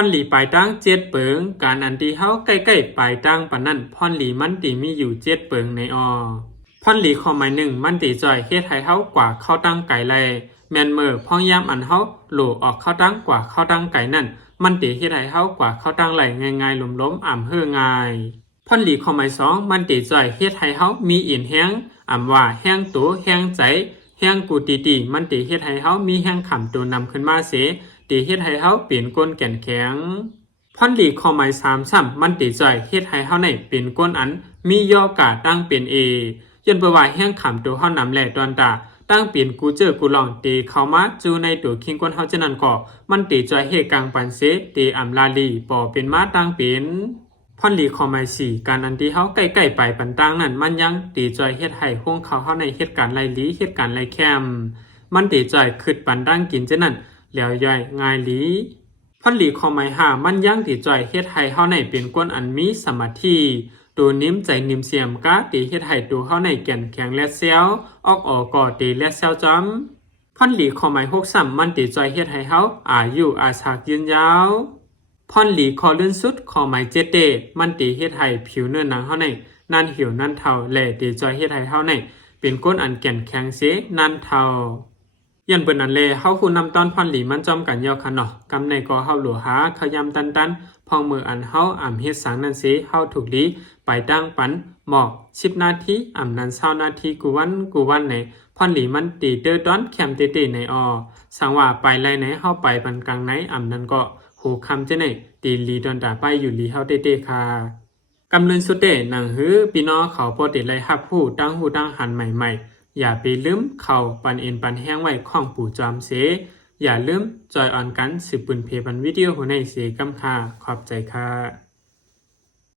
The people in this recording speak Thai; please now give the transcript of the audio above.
อนหลีปลายตั้งเจ็ดเปิงการอันที่เฮาใกล้ๆปลายตั้งปานนั้นพอนหลีมันติมีอยู่เจ็ดเปิงในพอนหลีข้อหมายหนึ่งมันติจ่อยเฮ็ดให้เฮากว่าเข้าตั้งไก่ไลแม่นเมื่อพ่องยามอันเฮาโหลออกเข้าตั้งกว่าเข้าตั้งไก่นั่นมันติเฮ็ดให้เฮากว่าเข้าตั้งไหลง่ายๆล้มๆอ่ำเฮือง่ายพอนหลีข้อหมายสองมันติจ่อยเฮ็ดให้เฮามีอินแฮงอ่ำว่าแฮงตัวแฮงใจแฮงกูตีมันติเฮ็ดให้เฮามีแฮงขำตัวนำขึ้นมาเสติเฮ็ดให้เฮาเปลี่ยนก้นแก่นแข็งพอนหลีข้อหมายสามซ้ำมันติจ่อยเฮ็ดให้เฮาในเป็นก้นอันมียอกาตั้งเป็นเอยันเปว่าแห้งขำตัวเฮานำแหล่ตอนตาตั้งเปลี่ยนกูเจอกูลองตีเข้ามาจูในตัวคิงก้นเฮาเจนั้นก็มันติจ่อยเฮกังปันเสตีอำลาลีปอเป็นมาตั้งเป็นพอนหลีข้อหมายสี่การอันที่เฮาใกล้ๆไปปันตั้งนั้นมันยังตีจ่อยเฮ็ดให้ห้องเขาเฮาในเหตุการณ์ไล่ลีเหตุการณ์ไล่แคมมันติจ่อยขึ้นปันตั้งกินเจนั้นแล้วย่อยง่ายลีพอนหลีข้อหมายห้ามันยังติจ่อยเฮ็ดให้เฮาในเป็นก้นอันมีสมาธิตัวนิ่มใจนิ่มเสียมกะตีเฮ็ดให้ตัวเฮาในแก่นแข็งและเซลออกก่อตีและเซลจอมพอนหลีข้อหมาย6ซ้ำมันติจ่อยเฮ็ดให้เฮาอายุอาชากยืนยาวพอนหลีข้อลื่นสุดข้อหมาย7เดมันติเฮ็ดให้ผิวเนื้อหนังเฮาในนั่นเหี่ยวนั่นเทาและติจ่อยเฮ็ดให้เฮาในเป็นก้นอันแก่นแข็งเสนั่นเทายันเปิ้นนั่นแลเฮาผู้นำตอนพอนหลีมันจอมกันยาวค่ะเนาะกำในก็เฮาหลัวหาขยำตันพองมืออันเฮาอ่ำเฮ็ดสังนั่นสิเฮาถูกดีไปตั้งปันหมอก10นาทีอ่ำนั้น20นาทีกูวันไหนพอนหลีมันตีเตอตอนแคมเตในสังว่าไปไลไหนเฮาไปปันกลางไหนอ่ำนั้นก็หูคำจะไหนตีลีดอนตาไปอยู่ลีเฮาค่ะกำเนินสุดเดหนังหือพี่น้องเขาปกติไลฮับผู้ตั้งหูตั้งหันใหม่ๆอย่าไปลืมเข้าปันเอ็นปันแห้งไว้ข้องปู่จอมเสอย่าลืมจอยออนกันสืบปืนเพปันวิดีโอหัวในเสกำค่ะขอบใจค่ะ